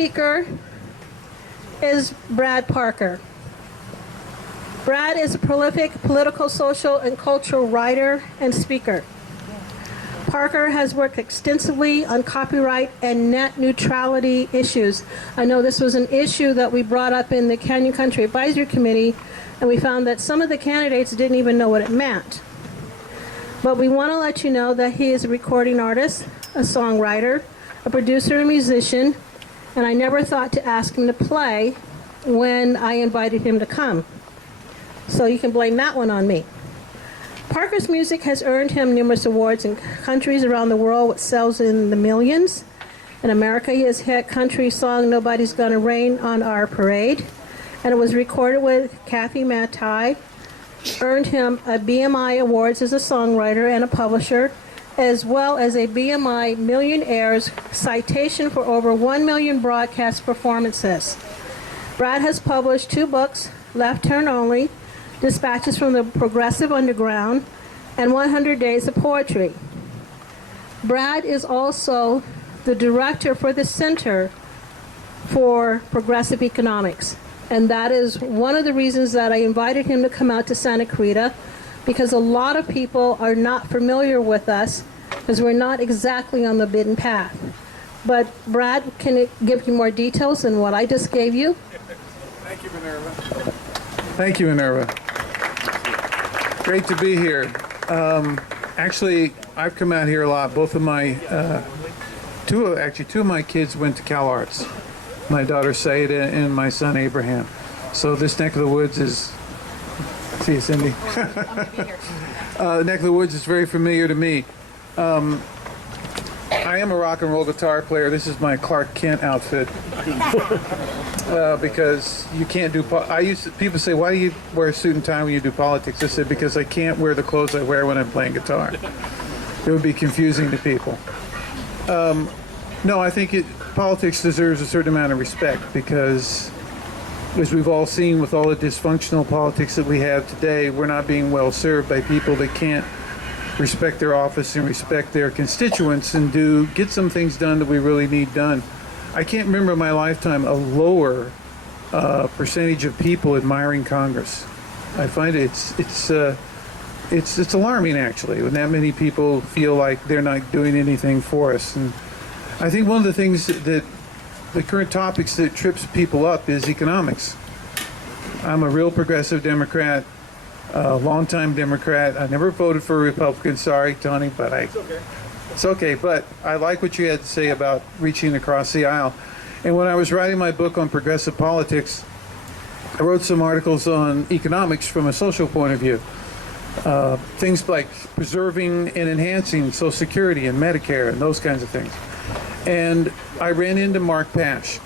speaker is Brad Parker. Brad is a prolific political, social, and cultural writer and speaker. Parker has worked extensively on copyright and net neutrality issues. I know this was an issue that we brought up in the Canyon Country Advisory Committee, and we found that some of the candidates didn't even know what it meant. But we want to let you know that he is a recording artist, a songwriter, a producer, and musician, and I never thought to ask him to play when I invited him to come. So you can blame that one on me. Parker's music has earned him numerous awards in countries around the world with sales in the millions. In America, his hit country song, Nobody's Gonna Rain on Our Parade, and it was recorded with Kathy Mattai, earned him a BMI Awards as a songwriter and a publisher, as well as a BMI Millionaires citation for over 1 million broadcast performances. Brad has published 2 books, Left Turn Only, Dispatches from the Progressive Underground, and 100 Days of Poetry. Brad is also the director for the Center for Progressive Economics, and that is one of the reasons that I invited him to come out to Santa Clarita, because a lot of people are not familiar with us because we're not exactly on the beaten path. But Brad, can it give you more details than what I just gave you? Thank you, Minerva. Thank you, Minerva. Great to be here. Actually, I've come out here a lot. Both of my, two of my kids went to Cal Arts. My daughter Saida and my son Abraham. So this neck of the woods is, see you, Cindy. The neck of the woods is very familiar to me. I am a rock and roll guitar player. This is my Clark Kent outfit. Because you can't do, people say, why do you wear a suit and tie when you do politics? I said, because I can't wear the clothes I wear when I'm playing guitar. It would be confusing to people. No, I think politics deserves a certain amount of respect because, as we've all seen with all the dysfunctional politics that we have today, we're not being well served by people that can't respect their office and respect their constituents and get some things done that we really need done. I can't remember in my lifetime a lower percentage of people admiring Congress. I find it's alarming actually when that many people feel like they're not doing anything for us. And I think one of the things that the current topics that trips people up is economics. I'm a real progressive Democrat, a longtime Democrat. I never voted for a Republican. Sorry, Tony, but it's okay. But I like what you had to say about reaching across the aisle. And when I was writing my book on progressive politics, I wrote some articles on economics from a social point of view. Things like preserving and enhancing Social Security and Medicare and those kinds of things. And I ran into Mark Pash.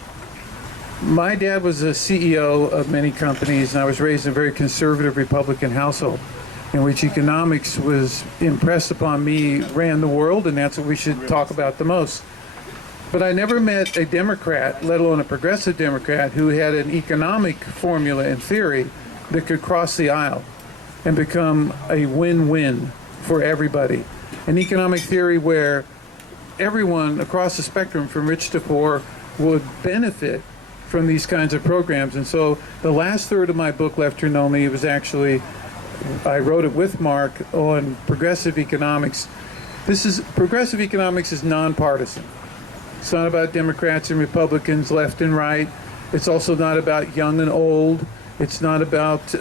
My dad was a CEO of many companies, and I was raised in a very conservative Republican household in which economics was impressed upon me, ran the world, and that's what we should talk about the most. But I never met a Democrat, let alone a progressive Democrat, who had an economic formula and theory that could cross the aisle and become a win-win for everybody. An economic theory where everyone across the spectrum, from rich to poor, would benefit from these kinds of programs. And so the last third of my book, Left Turn Only, was actually, I wrote it with Mark on progressive economics. Progressive economics is nonpartisan. It's not about Democrats and Republicans, left and right. It's also not about young and old. It's not about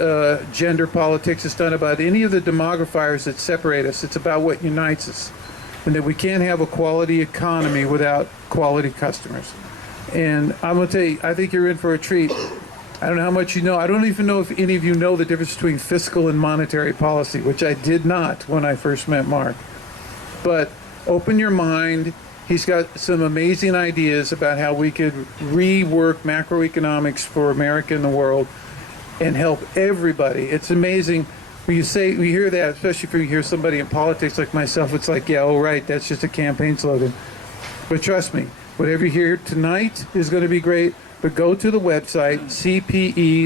gender politics. It's not about any of the demographiers that separate us. It's about what unites us. And that we can't have a quality economy without quality customers. And I'm going to tell you, I think you're in for a treat. I don't know how much you know. I don't even know if any of you know the difference between fiscal and monetary policy, which I did not when I first met Mark. But open your mind. He's got some amazing ideas about how we could rework macroeconomics for America and the world and help everybody. It's amazing. When you hear that, especially if you hear somebody in politics like myself, it's like, yeah, oh, right, that's just a campaign slogan. But trust me, whatever you hear tonight is going to be great, but go to the website,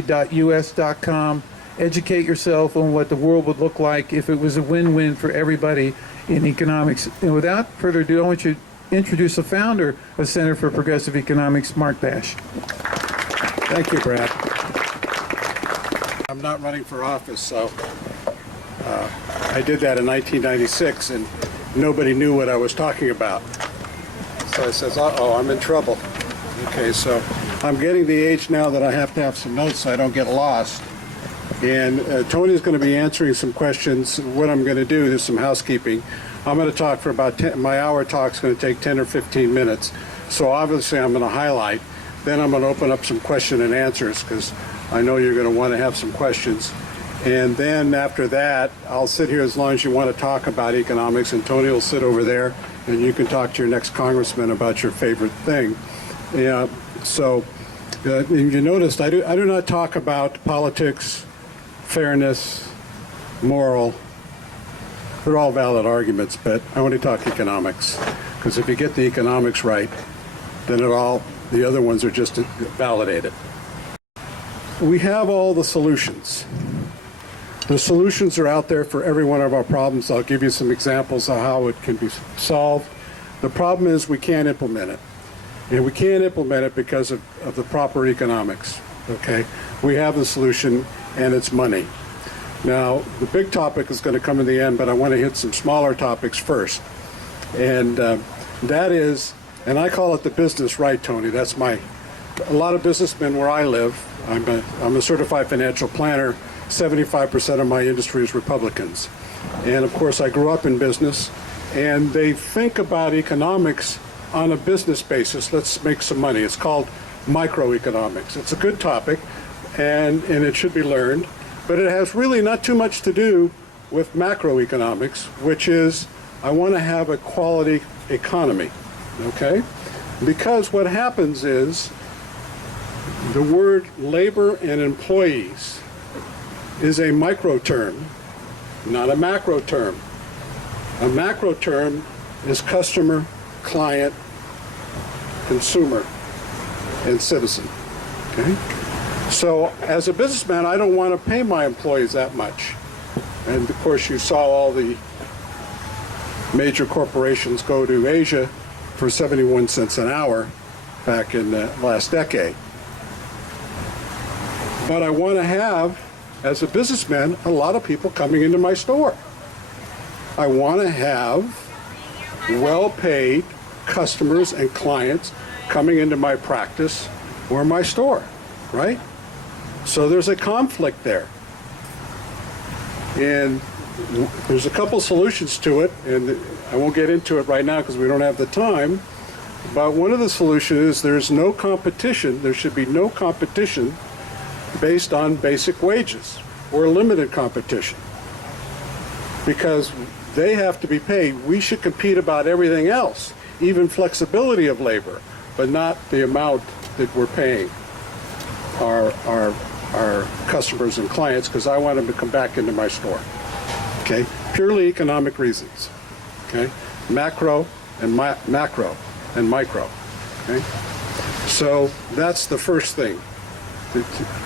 cpe.us.com, educate yourself on what the world would look like if it was a win-win for everybody in economics. And without further ado, I want you to introduce the founder of Center for Progressive Economics, Mark Pash. Thank you, Brad. I'm not running for office, so I did that in 1996, and nobody knew what I was talking about. So I says, uh-oh, I'm in trouble. Okay, so I'm getting the age now that I have to have some notes so I don't get lost. And Tony's going to be answering some questions. What I'm going to do is some housekeeping. I'm going to talk for about 10, my hour talk's going to take 10 or 15 minutes. So obviously I'm going to highlight. Then I'm going to open up some question and answers because I know you're going to want to have some questions. And then after that, I'll sit here as long as you want to talk about economics, and Tony will sit over there, and you can talk to your next congressman about your favorite thing. Yeah. So you noticed I do not talk about politics, fairness, moral. They're all valid arguments, but I want to talk economics, because if you get the economics right, then the other ones are just validated. We have all the solutions. The solutions are out there for every one of our problems. I'll give you some examples of how it can be solved. The problem is we can't implement it. And we can't implement it because of the proper economics, okay? We have the solution, and it's money. Now, the big topic is going to come in the end, but I want to hit some smaller topics first. And that is, and I call it the business right, Tony. That's a lot of businessmen where I live. I'm a certified financial planner. 75% of my industry is Republicans. And of course, I grew up in business, and they think about economics on a business basis. Let's make some money. It's called microeconomics. It's a good topic, and it should be learned, but it has really not too much to do with macroeconomics, which is I want to have a quality economy, okay? Because what happens is the word labor and employees is a micro term, not a macro term. A macro term is customer, client, consumer, and citizen, okay? So as a businessman, I don't want to pay my employees that much. And of course, you saw all the major corporations go to Asia for 71 cents an hour back in the last decade. But I want to have, as a businessman, a lot of people coming into my store. I want to have well-paid customers and clients coming into my practice or my store, right? So there's a conflict there. And there's a couple solutions to it, and I won't get into it right now because we don't have the time, but one of the solutions is there's no competition. There should be no competition based on basic wages or limited competition, because they have to be paid. We should compete about everything else, even flexibility of labor, but not the amount that we're paying our customers and clients, because I want them to come back into my store. Okay, purely economic reasons. Okay, macro and macro and micro. Okay, so that's the first thing.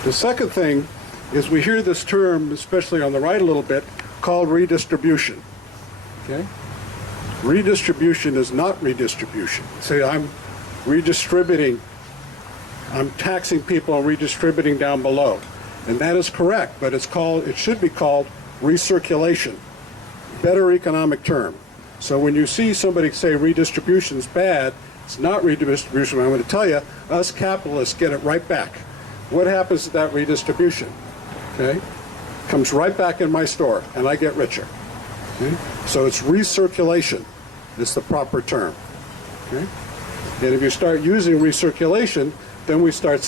The second thing is we hear this term, especially on the right a little bit, called redistribution. Okay, redistribution is not redistribution. Say I'm redistributing. I'm taxing people and redistributing down below. And that is correct, but it should be called recirculation. Better economic term. So when you see somebody say redistribution is bad, it's not redistribution. I'm going to tell you, us capitalists get it right back. What happens to that redistribution? Okay? Comes right back in my store, and I get richer. Okay? So it's recirculation is the proper term. Okay? And if you start using recirculation, then we start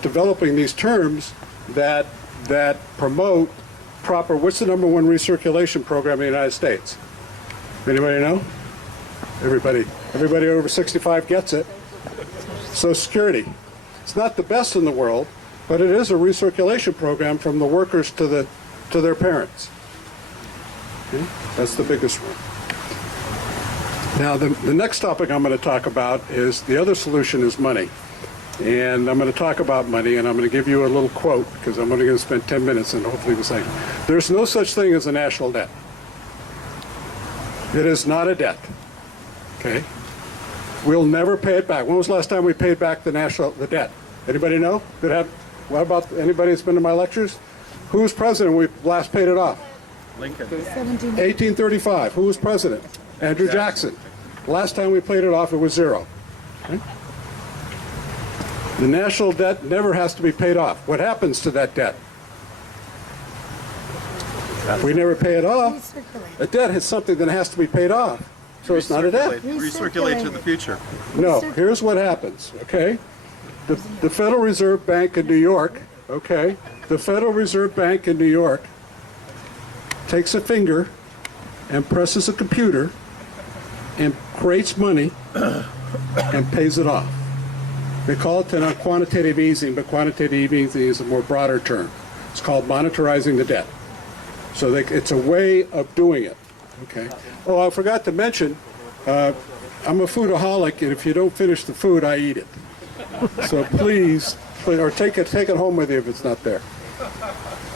developing these terms that promote proper. What's the number one recirculation program in the United States? Anybody know? Everybody over 65 gets it. Social Security. It's not the best in the world, but it is a recirculation program from the workers to their parents. Okay? That's the biggest one. Now, the next topic I'm going to talk about is the other solution is money. And I'm going to talk about money, and I'm going to give you a little quote, because I'm only going to spend 10 minutes and hopefully this thing. There's no such thing as a national debt. It is not a debt. Okay? We'll never pay it back. When was the last time we paid back the debt? Anybody know? What about anybody that's been to my lectures? Who was president when we last paid it off? Lincoln. 1835. Who was president? Andrew Jackson. Last time we paid it off, it was zero. Okay? The national debt never has to be paid off. What happens to that debt? If we never pay it off, a debt is something that has to be paid off. So it's not a debt. Recirculate to the future. No, here's what happens, okay? The Federal Reserve Bank in New York, okay? The Federal Reserve Bank in New York takes a finger and presses a computer and creates money and pays it off. They call it quantitative easing, but quantitative easing is a more broader term. It's called monetarizing the debt. So it's a way of doing it, okay? Oh, I forgot to mention, I'm a foodaholic, and if you don't finish the food, I eat it. So please, or take it home with you if it's not there.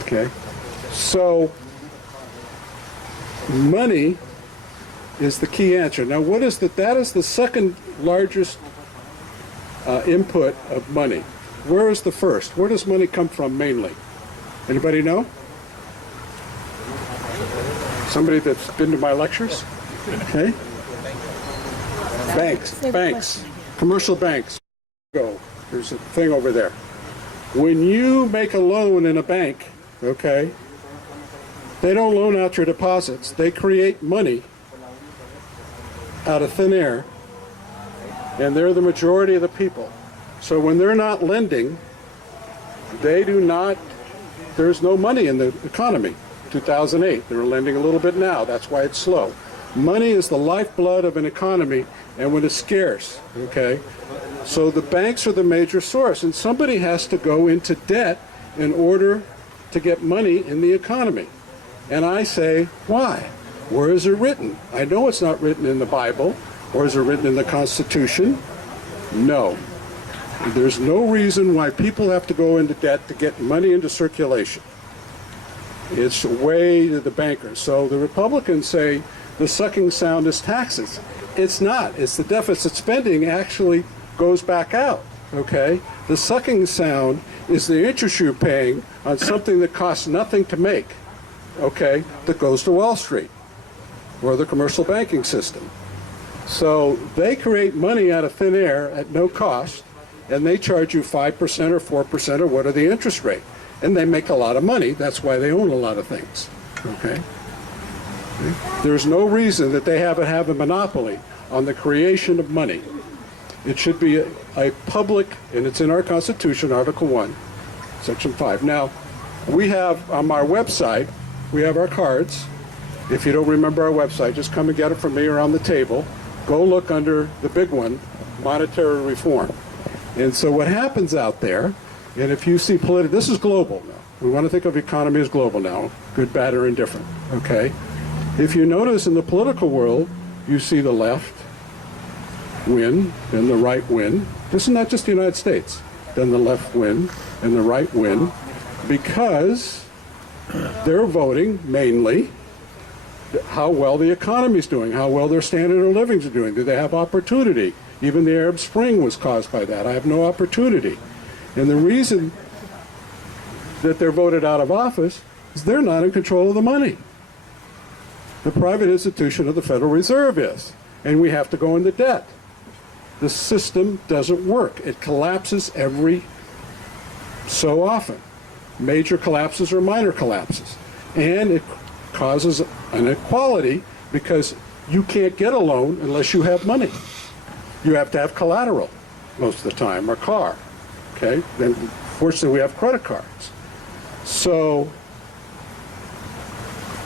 Okay? So money is the key answer. Now, what is that is the second largest input of money. Where is the first? Where does money come from mainly? Anybody know? Somebody that's been to my lectures? Okay. Banks, commercial banks. Go. There's a thing over there. When you make a loan in a bank, okay, they don't loan out your deposits. They create money out of thin air, and they're the majority of the people. So when they're not lending, there's no money in the economy. 2008, they're lending a little bit now. That's why it's slow. Money is the lifeblood of an economy, and when it's scarce, okay? So the banks are the major source, and somebody has to go into debt in order to get money in the economy. And I say, why? Where is it written? I know it's not written in the Bible, or is it written in the Constitution? No. There's no reason why people have to go into debt to get money into circulation. It's way to the bankers. So the Republicans say the sucking sound is taxes. It's not. It's the deficit spending actually goes back out, okay? The sucking sound is the interest you're paying on something that costs nothing to make, okay, that goes to Wall Street or the commercial banking system. So they create money out of thin air at no cost, and they charge you 5% or 4% or what are the interest rate. And they make a lot of money. That's why they own a lot of things, okay? There's no reason that they have a monopoly on the creation of money. It should be a public, and it's in our Constitution, Article 1, Section 5. Now, we have on our website, we have our cards. If you don't remember our website, just come and get it from me or on the table. Go look under the big one, monetary reform. And so what happens out there, and if you see this is global now. We want to think of economy as global now, good, bad, or indifferent, okay? If you notice in the political world, you see the left win, then the right win. This is not just the United States. Then the left win, and the right win, because they're voting mainly how well the economy's doing, how well their standard of living is doing. Do they have opportunity? Even the Arab Spring was caused by that. I have no opportunity. And the reason that they're voted out of office is they're not in control of the money. The private institution of the Federal Reserve is, and we have to go into debt. The system doesn't work. It collapses every so often. Major collapses or minor collapses. And it causes inequality because you can't get a loan unless you have money. You have to have collateral most of the time, or car. Okay? Then fortunately we have credit cards. So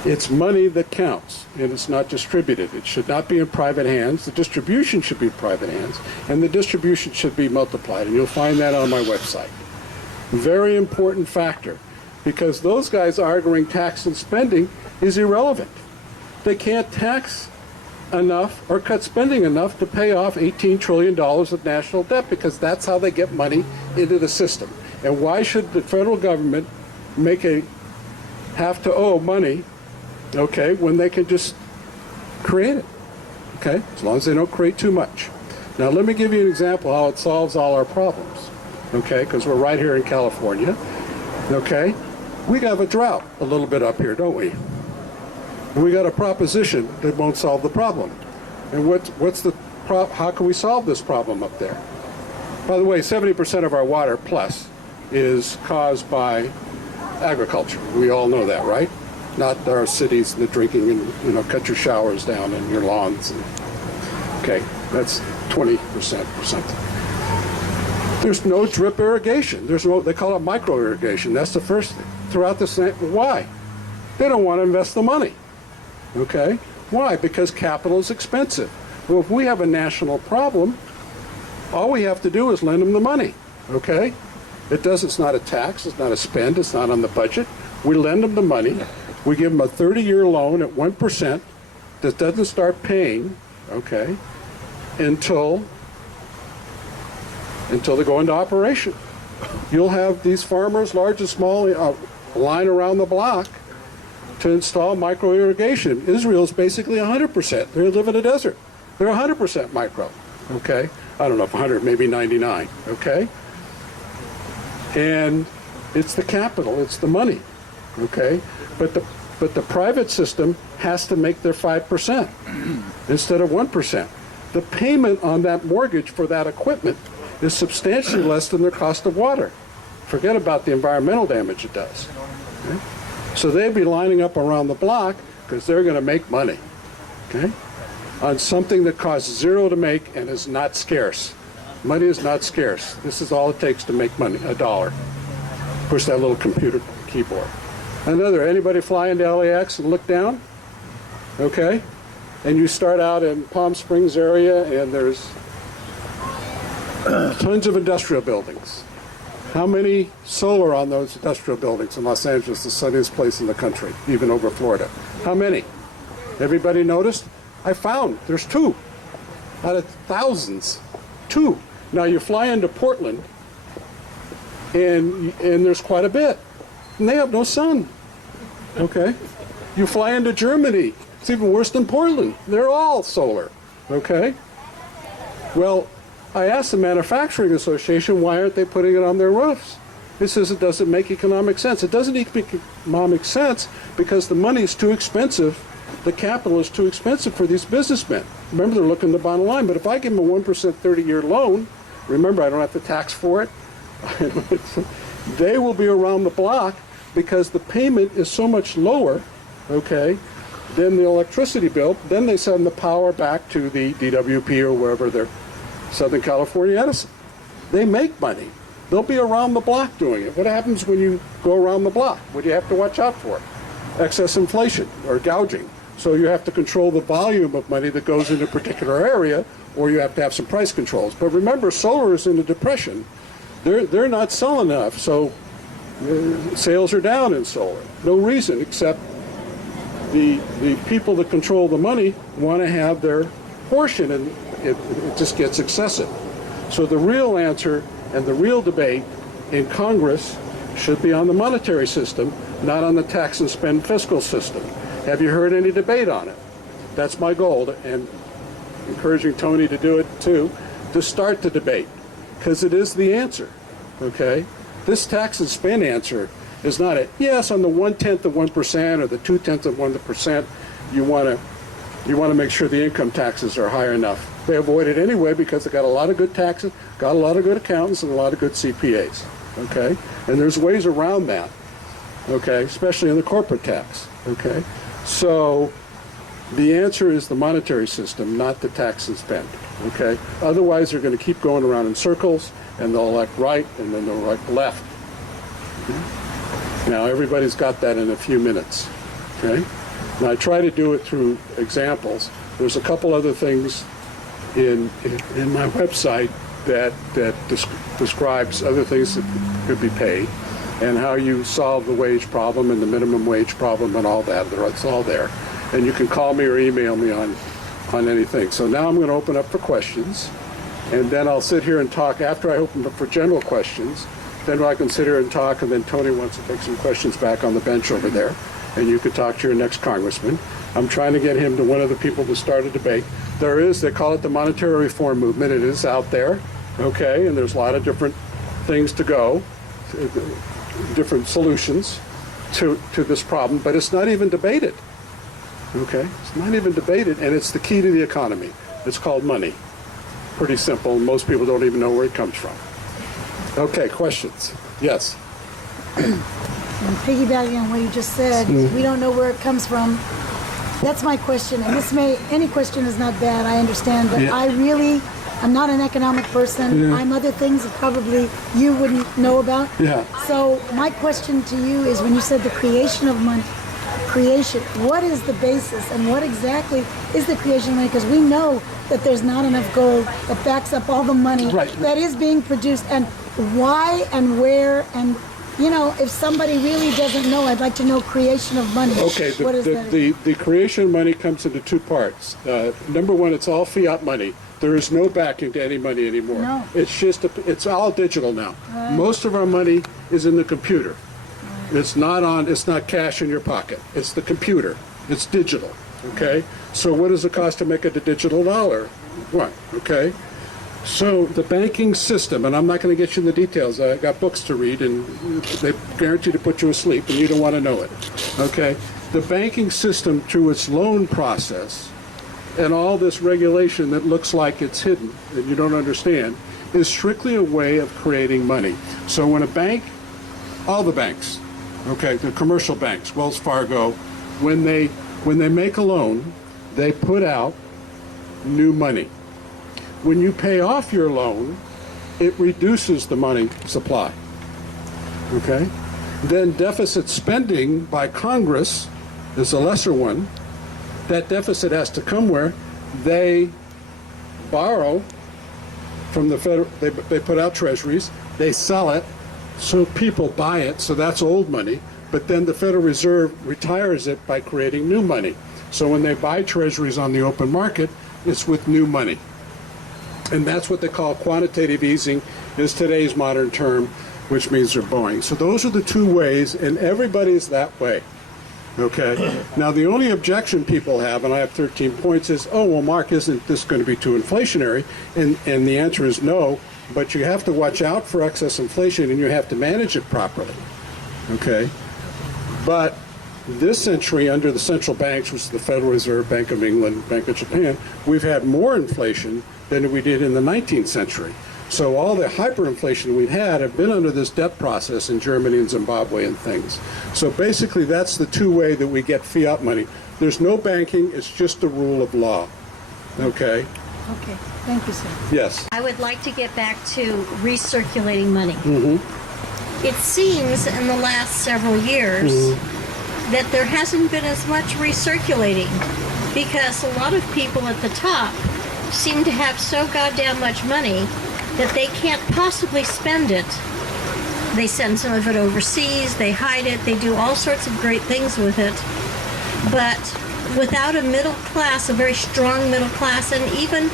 it's money that counts, and it's not distributed. It should not be in private hands. The distribution should be in private hands, and the distribution should be multiplied, and you'll find that on my website. Very important factor, because those guys arguing tax and spending is irrelevant. They can't tax enough or cut spending enough to pay off $18 trillion of national debt, because that's how they get money into the system. And why should the federal government have to owe money, okay, when they can just create it. Okay? As long as they don't create too much. Now let me give you an example how it solves all our problems. Okay? Because we're right here in California. Okay? We have a drought a little bit up here, don't we? And we got a proposition that won't solve the problem. And how can we solve this problem up there? By the way, 70% of our water plus is caused by agriculture. We all know that, right? Not our cities, the drinking and, cut your showers down and your lawns. Okay, that's 20% or something. There's no drip irrigation. They call it micro irrigation. That's the first thing. Throughout the state, why? They don't want to invest the money. Okay? Why? Because capital is expensive. Well, if we have a national problem, all we have to do is lend them the money. Okay? It's not a tax, it's not a spend, it's not on the budget. We lend them the money. We give them a 30-year loan at 1% that doesn't start paying, okay, until they go into operation. You'll have these farmers, large and small, line around the block to install micro irrigation. Israel's basically 100%. They live in a desert. They're 100% micro, okay? I don't know if 100, maybe 99, okay? And it's the capital, it's the money, okay? But the private system has to make their 5% instead of 1%. The payment on that mortgage for that equipment is substantially less than their cost of water. Forget about the environmental damage it does. Okay? So they'd be lining up around the block because they're going to make money, okay, on something that costs zero to make and is not scarce. Money is not scarce. This is all it takes to make money, $1. Push that little computer keyboard. Anybody fly into LAX and look down? Okay? And you start out in Palm Springs area and there's tons of industrial buildings. How many solar on those industrial buildings in Los Angeles, the sunniest place in the country, even over Florida? How many? Everybody noticed? I found there's 2 out of thousands. 2. Now you fly into Portland and there's quite a bit. And they have no sun. Okay? You fly into Germany. It's even worse than Portland. They're all solar. Okay? Well, I asked the Manufacturing Association, why aren't they putting it on their roofs? It says it doesn't make economic sense. It doesn't make economic sense because the money is too expensive. The capital is too expensive for these businessmen. Remember, they're looking at the bottom line. But if I give them a 1% 30-year loan, remember, I don't have to tax for it. They will be around the block because the payment is so much lower, okay, than the electricity bill. Then they send the power back to the DWP or wherever they're, Southern California Edison. They make money. They'll be around the block doing it. What happens when you go around the block? What do you have to watch out for? Excess inflation or gouging. So you have to control the volume of money that goes in a particular area, or you have to have some price controls. But remember, solar is in a depression. They're not selling enough, so sales are down in solar. No reason except the people that control the money want to have their portion, and it just gets excessive. So the real answer and the real debate in Congress should be on the monetary system, not on the tax and spend fiscal system. Have you heard any debate on it? That's my goal, and encouraging Tony to do it too, to start the debate, because it is the answer, okay? This tax and spend answer is not a, yes, on the 1/10 of 1% or the 2/10 of 1%, you want to make sure the income taxes are high enough. They avoid it anyway because they got a lot of good taxes, got a lot of good accountants, and a lot of good CPAs, okay? And there's ways around that, okay, especially in the corporate tax, okay? So the answer is the monetary system, not the tax and spend, okay? Otherwise, they're going to keep going around in circles, and they'll elect right, and then they'll elect left. Okay? Now, everybody's got that in a few minutes, okay? Now, I try to do it through examples. There's a couple other things in my website that describes other things that could be paid and how you solve the wage problem and the minimum wage problem and all that. It's all there. And you can call me or email me on anything. So now I'm going to open up for questions, and then I'll sit here and talk after I open up for general questions. Then I can sit here and talk, and then Tony wants to take some questions back on the bench over there. and you could talk to your next congressman. I'm trying to get him to one of the people to start a debate. They call it the monetary reform movement. It is out there, okay, and there's a lot of different things to go, different solutions to this problem, but it's not even debated, okay? It's not even debated, and it's the key to the economy. It's called money. Pretty simple. Most people don't even know where it comes from. Okay, questions? Yes. And piggybacking on what you just said, we don't know where it comes from. That's my question, and any question is not bad, I understand, but Yeah. I'm not an economic person. Yeah. I'm other things that probably you wouldn't know about. Yeah. So my question to you is, when you said the creation of money, what is the basis and what exactly is the creation of money? Because we know that there's not enough gold that backs up all the money Right. that is being produced, and why and where, and if somebody really doesn't know, I'd like to know creation of money. Okay, What is that? the creation of money comes into two parts. Number one, it's all fiat money. There is no backing to any money anymore. No. It's all digital now. Most of our money is in the computer. It's not cash in your pocket. It's the computer. It's digital. Okay? So what does it cost to make a digital dollar? What? Okay? So the banking system, and I'm not going to get you in the details. I got books to read, and they guarantee to put you asleep, and you don't want to know it. Okay? The banking system, through its loan process, and all this regulation that looks like it's hidden and you don't understand, is strictly a way of creating money. So when a bank, all the banks, okay, the commercial banks, Wells Fargo, when they make a loan, they put out new money. When you pay off your loan, it reduces the money supply. Okay? Then deficit spending by Congress is a lesser one. That deficit has to come where they borrow from the federal, they put out treasuries, they sell it, so people buy it, so that's old money, but then the Federal Reserve retires it by creating new money. So when they buy treasuries on the open market, it's with new money. And that's what they call quantitative easing, is today's modern term, which means they're borrowing. So those are the two ways, and everybody's that way. Okay. Now, the only objection people have, and I have 13 points, is, oh, well, Mark, isn't this going to be too inflationary? And the answer is no, but you have to watch out for excess inflation, and you have to manage it properly. Okay. But this century, under the central banks, which is the Federal Reserve, Bank of England, Bank of Japan, we've had more inflation than we did in the 19th century. So all the hyperinflation we've had have been under this debt process in Germany and Zimbabwe and things. So basically, that's the two-way that we get fiat money. There's no banking. It's just the rule of law. Okay? Okay, thank you, sir. Yes. I would like to get back to recirculating money. Mm-hmm. It seems in the last several years that there hasn't been as much recirculating because a lot of people at the top seem to have so goddamn much money that they can't possibly spend it. They send some of it overseas, they hide it, they do all sorts of great things with it. But without a middle class, a very strong middle class, and even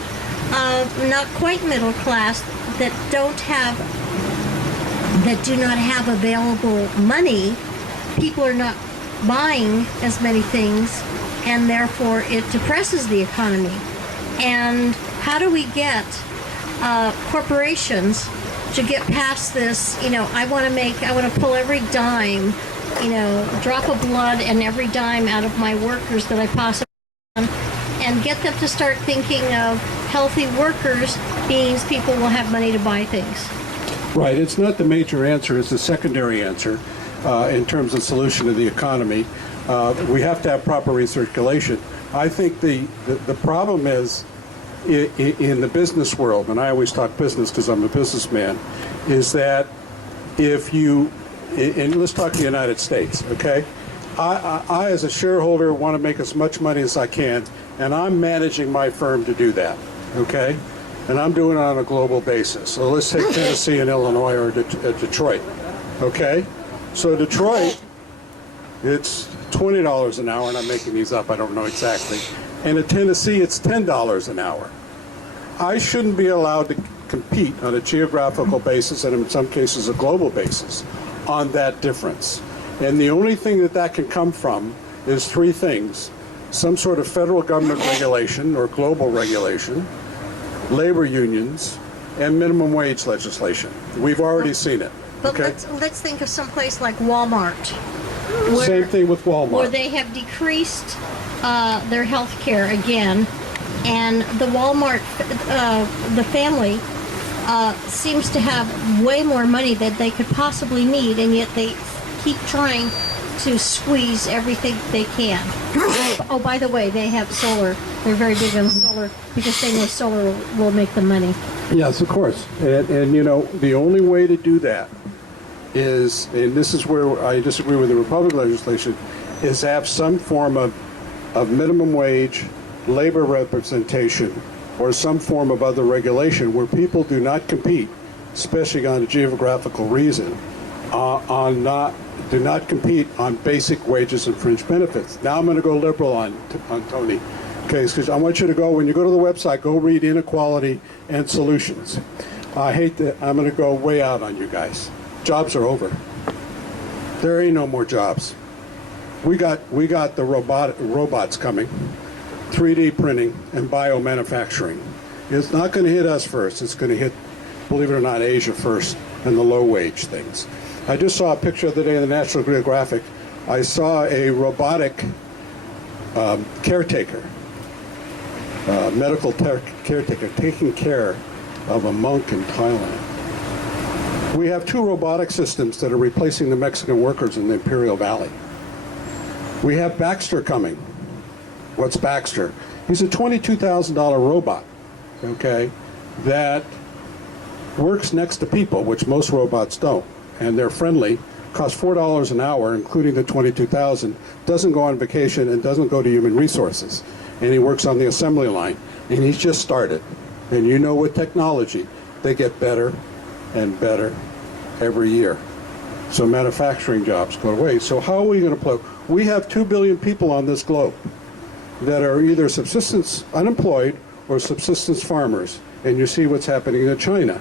not quite middle class that do not have available money, people are not buying as many things, and therefore it depresses the economy. And how do we get corporations to get past this? I want to pull every dime, drop of blood and every dime out of my workers that I possibly can, and get them to start thinking of healthy workers means people will have money to buy things. Right. It's not the major answer. It's the secondary answer in terms of solution to the economy. We have to have proper recirculation. I think the problem is in the business world, and I always talk business because I'm a businessman, is that if you, and let's talk the United States, okay? I as a shareholder want to make as much money as I can, and I'm managing my firm to do that, okay? And I'm doing it on a global basis. So let's take Tennessee and Illinois or Detroit, okay? So Detroit, it's $20 an hour, and I'm making these up, I don't know exactly. And in Tennessee, it's $10 an hour. I shouldn't be allowed to compete on a geographical basis and in some cases a global basis on that difference. And the only thing that can come from is three things: some sort of federal government regulation or global regulation, labor unions, and minimum wage legislation. We've already seen it. But Okay? let's think of some place like Walmart. Same thing with Walmart. Where they have decreased their health care again, and the Walmart, the family seems to have way more money than they could possibly need, and yet they keep trying to squeeze everything they can. Oh, by the way, they have solar. They're very big on solar because they know solar will make them money. Yes, of course. And you know, the only way to do that is, and this is where I disagree with the Republican legislation, is have some form of minimum wage, labor representation, or some form of other regulation where people do not compete, especially on a geographical reason, do not compete on basic wages and fringe benefits. Now I'm going to go liberal on Tony. Okay, because I want you to go, when you go to the website, go read Inequality and Solutions. I hate that I'm going to go way out on you guys. Jobs are over. There ain't no more jobs. We got the robots coming, 3D printing and biomanufacturing. It's not going to hit us first. It's going to hit, believe it or not, Asia first and the low wage things. I just saw a picture the other day in the National Geographic. I saw a robotic caretaker, medical caretaker, taking care of a monk in Thailand. We have two robotic systems that are replacing the Mexican workers in the Imperial Valley. We have Baxter coming. What's Baxter? He's a $22,000 robot, okay, that works next to people, which most robots don't, and they're friendly, costs $4 an hour, including the $22,000, doesn't go on vacation and doesn't go to human resources, and he works on the assembly line, and he's just started. And you know, with technology, they get better and better every year. So manufacturing jobs go away. So how are we going to play? We have 2 billion people on this globe that are either subsistence unemployed or subsistence farmers. And you see what's happening in China.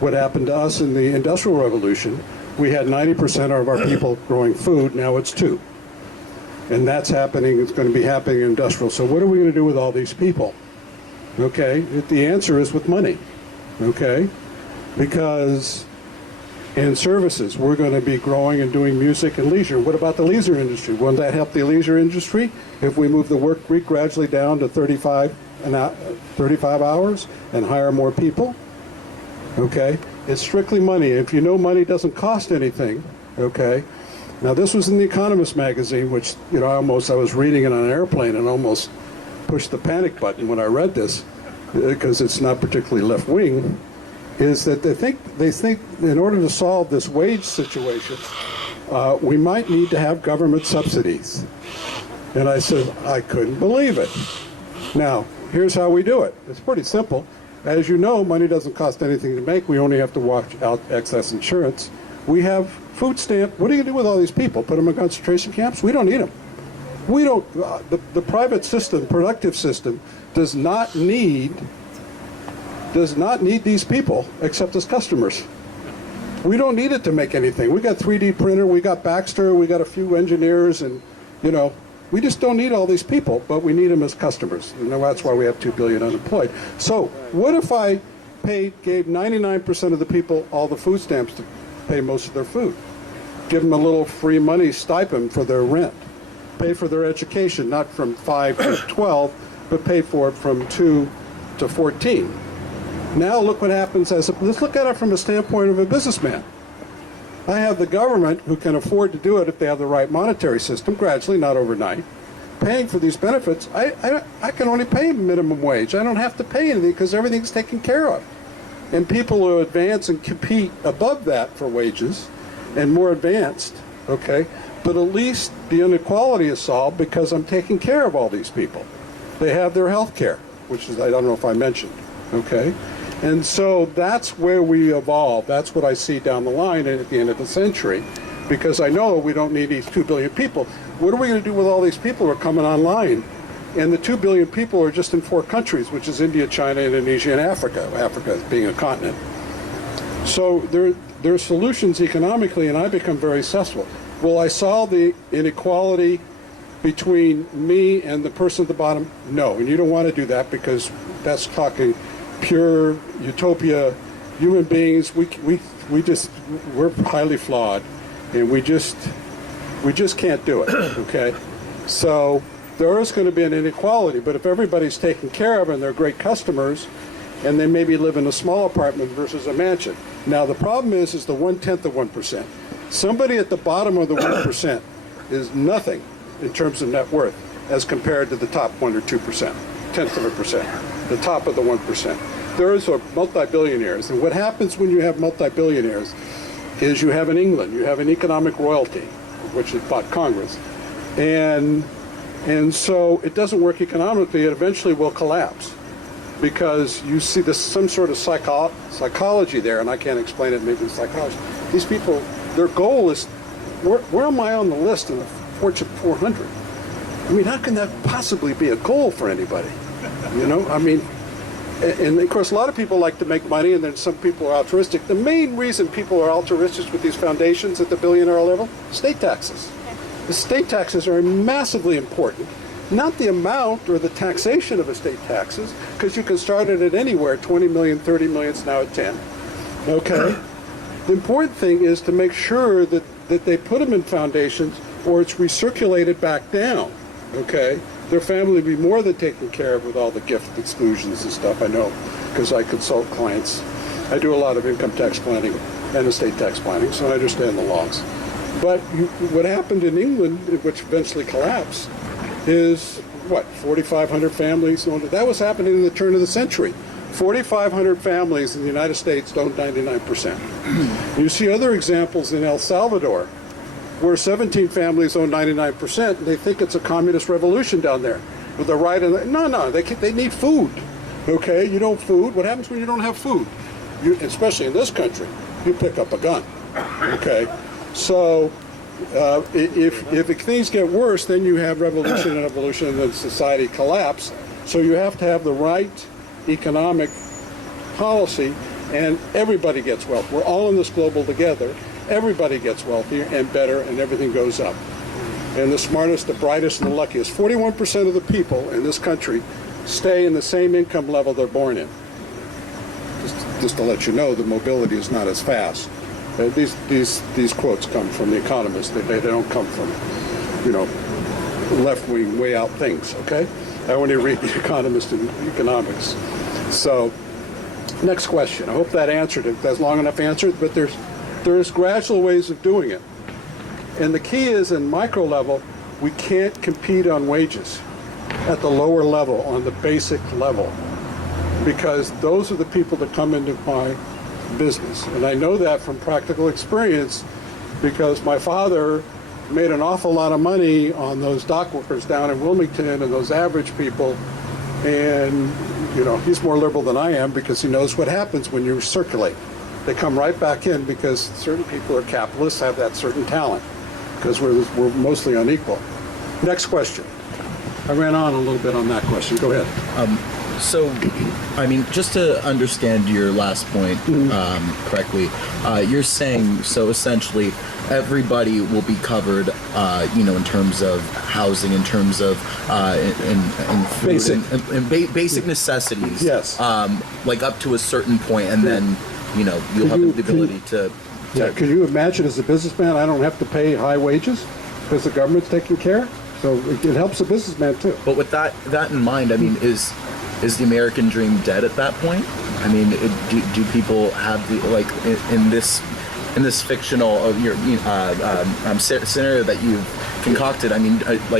What happened to us in the Industrial Revolution, we had 90% of our people growing food, now it's 2. And that's happening, it's going to be happening in industrial. So what are we going to do with all these people? Okay, the answer is with money, okay? Because in services, we're going to be growing and doing music and leisure. What about the leisure industry? Won't that help the leisure industry if we move the work week gradually down to 35 hours and hire more people? Okay, it's strictly money. If you know money doesn't cost anything, okay? Now this was in the Economist magazine, which, you know, I was reading it on an airplane and almost pushed the panic button when I read this, because it's not particularly left-wing, is that they think in order to solve this wage situation, we might need to have government subsidies. And I said, I couldn't believe it. Now, here's how we do it. It's pretty simple. As you know, money doesn't cost anything to make. We only have to watch out excess insurance. We have food stamp. What are you going to do with all these people? Put them in concentration camps? We don't need them. We don't, the private system, productive system, does not need these people except as customers. We don't need it to make anything. We got 3D printer, we got Baxter, we got a few engineers, and, you know, we just don't need all these people, but we need them as customers. And that's why we have 2 billion unemployed. So what if I gave 99% of the people all the food stamps to pay most of their food? Give them a little free money stipend for their rent. Pay for their education, not from 5 to 12, but pay for it from 2 to 14. Now look what happens let's look at it from a standpoint of a businessman. I have the government who can afford to do it if they have the right monetary system, gradually, not overnight, paying for these benefits. I can only pay minimum wage. I don't have to pay anything because everything's taken care of. And people who advance and compete above that for wages and more advanced, okay, but at least the inequality is solved because I'm taking care of all these people. They have their health care, which is, I don't know if I mentioned, okay? And so that's where we evolve. That's what I see down the line at the end of the century, because I know we don't need these 2 billion people. What are we going to do with all these people who are coming online? And the 2 billion people are just in 4 countries, which is India, China, Indonesia, and Africa, Africa being a continent. So there are solutions economically, and I become very successful. Will I solve the inequality between me and the person at the bottom? No, and you don't want to do that because that's talking pure utopia. Human beings, we're highly flawed, and we just can't do it. Okay, so there is going to be an inequality, but if everybody's taken care of and they're great customers, and they maybe live in a small apartment versus a mansion. Now the problem is the 1/10 of 1%. Somebody at the bottom of the 1% is nothing in terms of net worth as compared to the top 1 or 2%, 10th of a percent, the top of the 1%. Those are multi-billionaires, and what happens when you have multi-billionaires is you have in England, you have an economic royalty, which is bought Congress, and so it doesn't work economically. It eventually will collapse because you see this some sort of psychology there, and I can't explain it. Maybe it's psychology. These people, their goal is, where am I on the list in the Fortune 400? I mean, how can that possibly be a goal for anybody? You know, I mean, and of course, a lot of people like to make money, and then some people are altruistic. The main reason people are altruistic with these foundations at the billionaire level, state taxes. The state taxes are massively important. Not the amount or the taxation of estate taxes, because you can start it at anywhere, 20 million, 30 million, it's now at 10. Okay? The important thing is to make sure that they put them in foundations or it's recirculated back down. Okay? Their family will be more than taken care of with all the gift exclusions and stuff. I know, because I consult clients. I do a lot of income tax planning and estate tax planning, so I understand the laws. But what happened in England, which eventually collapsed, is what, 4,500 families? That was happening in the turn of the century. 4,500 families in the United States own 99%. You see other examples in El Salvador, where 17 families own 99%, and they think it's a communist revolution down there. With the right and no, they need food. Okay, you don't food. What happens when you don't have food? Especially in this country, you pick up a gun. Okay, so if things get worse, then you have revolution and evolution, and then society collapse. So you have to have the right economic policy, and everybody gets wealth. We're all in this global together. Everybody gets wealthier and better, and everything goes up. And the smartest, the brightest, and the luckiest. 41% of the people in this country stay in the same income level they're born in. Just to let you know, the mobility is not as fast. These quotes come from the economists. They don't come from, left-wing, way-out things, okay? I only read the Economist and economics. So, next question. I hope that answered it. That's long enough answered, but there's gradual ways of doing it. And the key is, in micro level, we can't compete on wages at the lower level, on the basic level, because those are the people that come into my business. And I know that from practical experience, because my father made an awful lot of money on those dock workers down in Wilmington and those average people. And, he's more liberal than I am because he knows what happens when you circulate. They come right back in because certain people are capitalists, have that certain talent, because we're mostly unequal. Next question. I ran on a little bit on that question. Go ahead. So, just to understand your last point correctly, you're saying, so essentially everybody will be covered, in terms of housing, in terms of in food, basic necessities. Yes. Like up to a certain point, and then, you'll have the ability to... Yeah, can you imagine as a businessman, I don't have to pay high wages because the government's taking care? So it helps a businessman too. But with that in mind, is the American dream dead at that point? Do people have in this fictional scenario that you've concocted?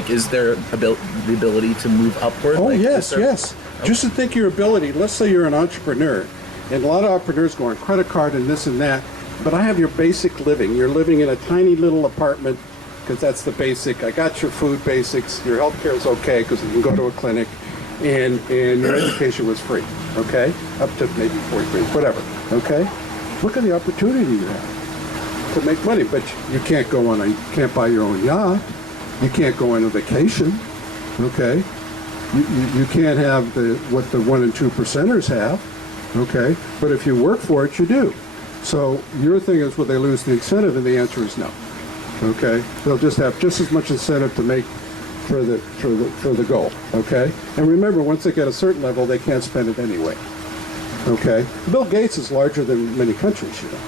Is there the ability to move upward? Oh, yes. Okay. Just to think your ability. Let's say you're an entrepreneur, and a lot of entrepreneurs go on credit card and this and that. But I have your basic living. You're living in a tiny little apartment because that's the basic. I got your food basics. Your health care is okay because you can go to a clinic. And your education was free, okay? Up to maybe 40 grand, whatever, okay? Look at the opportunity you have to make money, but you can't you can't buy your own yacht. You can't go on a vacation, okay? You can't have what the 1% and 2%ers have, okay? But if you work for it, you do. So your thing is, will they lose the incentive? And the answer is no. Okay, they'll just have just as much incentive to make for the goal. Okay, and remember, once they get a certain level, they can't spend it anyway. Okay, Bill Gates is larger than many countries, you know.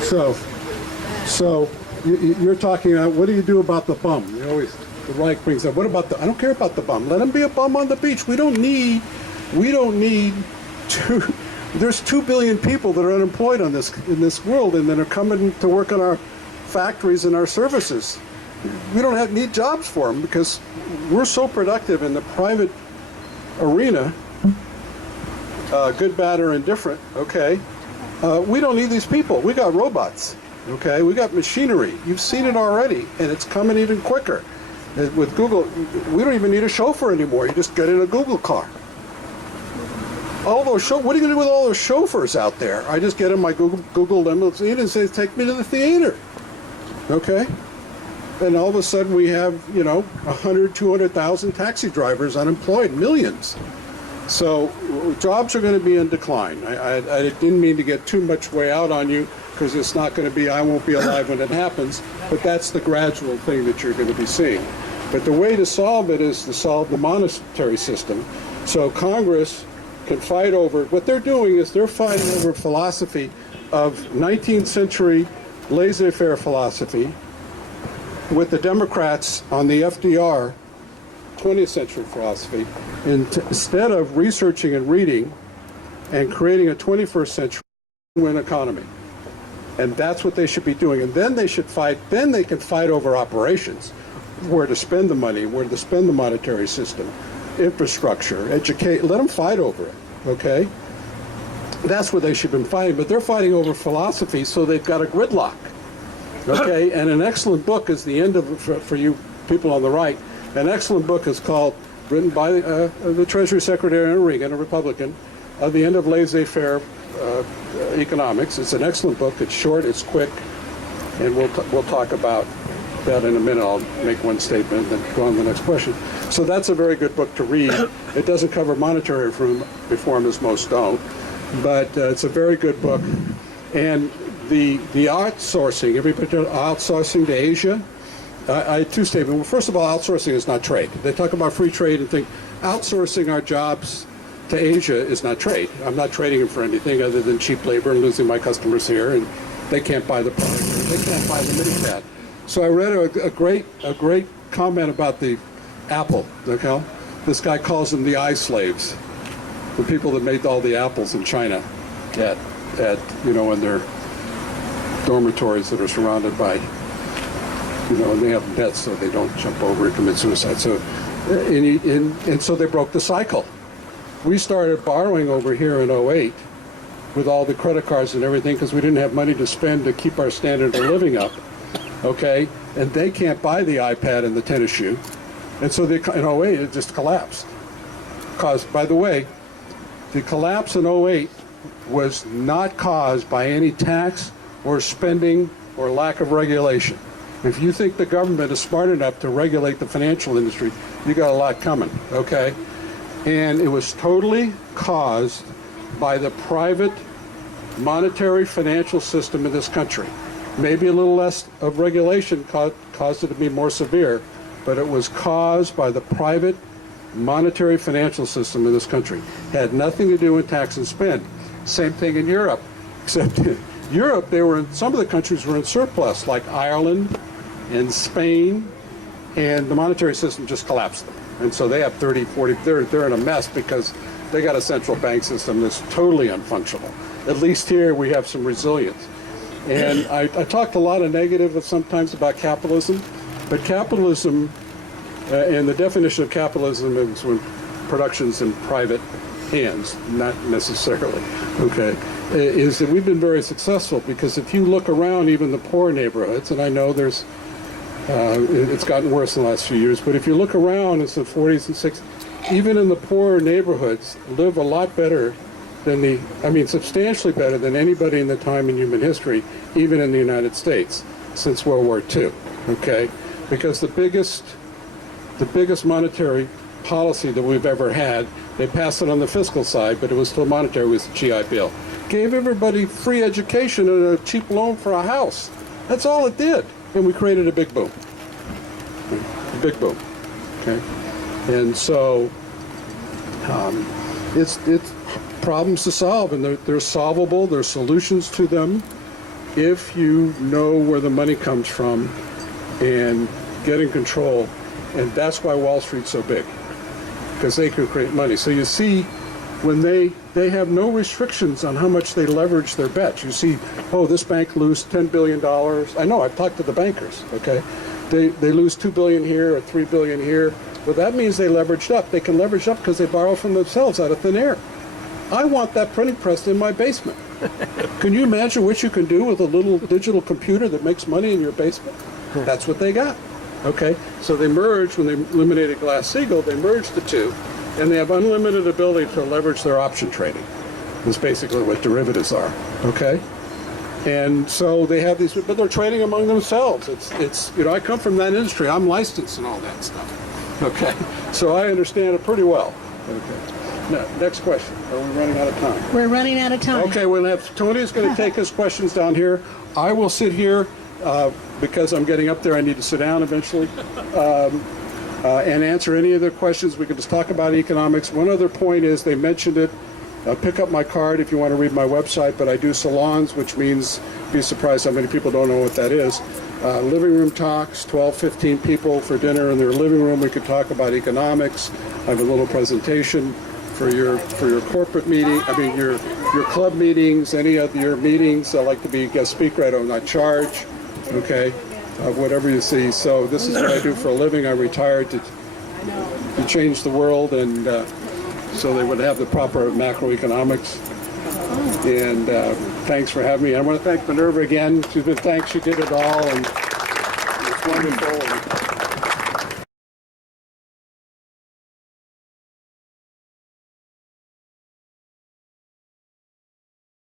So you're talking about what do you do about the bum? You always the right brings up. What about the? I don't care about the bum. Let him be a bum on the beach. We don't need to. There's 2 billion people that are unemployed in this world, and that are coming to work in our factories and our services. We don't need jobs for them because we're so productive in the private arena. Good, bad, or indifferent. Okay, we don't need these people. We got robots. Okay, we got machinery. You've seen it already, and it's coming even quicker. With Google, we don't even need a chauffeur anymore. You just get in a Google car. All those what are you going to do with all those chauffeurs out there? I just get in my Google limousine and say, take me to the theater. Okay? And all of a sudden we have, 100, 200,000 taxi drivers unemployed, millions. So jobs are going to be in decline. I didn't mean to get too much way out on you because it's not going to be, I won't be alive when it happens, but that's the gradual thing that you're going to be seeing. But the way to solve it is to solve the monetary system. So Congress can fight over, what they're doing is they're fighting over philosophy of 19th century laissez-faire philosophy with the Democrats on the FDR 20th century philosophy. Instead of researching and reading and creating a 21st century win economy. And that's what they should be doing. And then they should fight, then they can fight over operations, where to spend the money, where to spend the monetary system, infrastructure, educate, let them fight over it, okay? That's what they should have been fighting, but they're fighting over philosophy, so they've got a gridlock, okay? And an excellent book is the end of, for you people on the right, an excellent book is called, written by the Treasury Secretary Reagan, a Republican, The End of Laissez-Faire Economics. It's an excellent book. It's short, it's quick, and we'll talk about that in a minute. I'll make one statement and go on to the next question. So that's a very good book to read. It doesn't cover monetary reform as most don't, but it's a very good book. And the outsourcing, everybody outsourcing to Asia, I have two statements. Well, first of all, outsourcing is not trade. They talk about free trade and think outsourcing our jobs to Asia is not trade. I'm not trading them for anything other than cheap labor and losing my customers here, and they can't buy the product. They can't buy the mini-pad. So I read a great comment about the Apple. Okay, this guy calls them the eye slaves, the people that made all the apples in China, at in their dormitories that are surrounded by, and they have nets so they don't jump over and commit suicide. So, and so they broke the cycle. We started borrowing over here in 2008 with all the credit cards and everything because we didn't have money to spend to keep our standard of living up. Okay, and they can't buy the iPad and the tennis shoe, and so in 2008 it just collapsed. Caused, by the way, the collapse in 2008 was not caused by any tax or spending or lack of regulation. If you think the government is smart enough to regulate the financial industry, you got a lot coming. Okay, and it was totally caused by the private monetary financial system in this country. Maybe a little less of regulation caused it to be more severe, but it was caused by the private monetary financial system in this country. Had nothing to do with tax and spend. Same thing in Europe, except in Europe, some of the countries were in surplus, like Ireland and Spain, and the monetary system just collapsed them. And so they have 30, 40, they're in a mess because they got a central bank system that's totally unfunctional. At least here we have some resilience. And I talked a lot of negative sometimes about capitalism, but capitalism, and the definition of capitalism is when production's in private hands, not necessarily, okay, is that we've been very successful because if you look around even the poor neighborhoods, and I know it's gotten worse in the last few years, but if you look around, it's the 40s and 60s, even in the poorer neighborhoods, live a lot better than substantially better than anybody in the time in human history, even in the United States, since World War II, okay? Because the biggest monetary policy that we've ever had, they passed it on the fiscal side, but it was still monetary, was the GI Bill. Gave everybody free education and a cheap loan for a house. That's all it did. And we created a big boom. A big boom. Okay? And so it's problems to solve, and they're solvable. There's solutions to them if you know where the money comes from and get in control. And that's why Wall Street's so big, because they can create money. So you see, when they have no restrictions on how much they leverage their bets. You see, oh, this bank lose $10 billion. I know, I've talked to the bankers, okay? They lose $2 billion here or $3 billion here. Well, that means they leveraged up. They can leverage up because they borrow from themselves out of thin air. I want that printing press in my basement. Can you imagine what you can do with a little digital computer that makes money in your basement? That's what they got. Okay, so they merged, when they eliminated Glass-Steagall, they merged the two, and they have unlimited ability to leverage their option trading. That's basically what derivatives are, okay? And so they have these, but they're trading among themselves. It's you know, I come from that industry. I'm licensed and all that stuff, okay? So I understand it pretty well, okay? Now, next question. Are we running out of time? We're running out of time. Okay, we'll have, Tony's going to take his questions down here. I will sit here because I'm getting up there. I need to sit down eventually and answer any of their questions. We can just talk about economics. One other point is they mentioned it. Pick up my card if you want to read my website, but I do salons, which means be surprised how many people don't know what that is. Living room talks, 12, 15 people for dinner in their living room. We could talk about economics. I have a little presentation for your corporate meeting, your club meetings, any of your meetings. I like to be a guest speaker. I don't not charge, okay, whatever you see. So this is what I do for a living. I retired to change the world, and so they would have the proper macroeconomics. And thanks for having me. I want to thank Minerva again. She did it all, and it's wonderful.